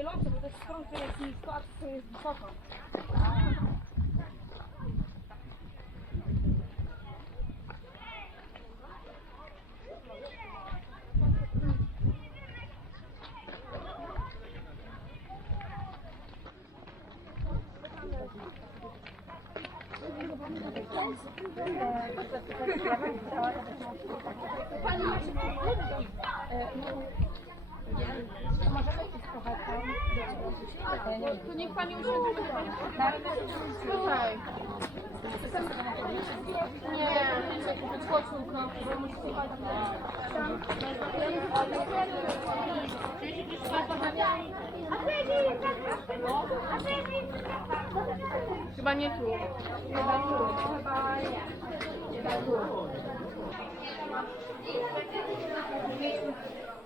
Milonga, mas a questão tem aqui quatro três de Stockholm. Niech pani usiądzie, będzie pani Słuchaj. Nie, chodź Łuka, bo muszę słuchać. Chyba nie tu. Chyba tu. Chyba nie. Chyba tu.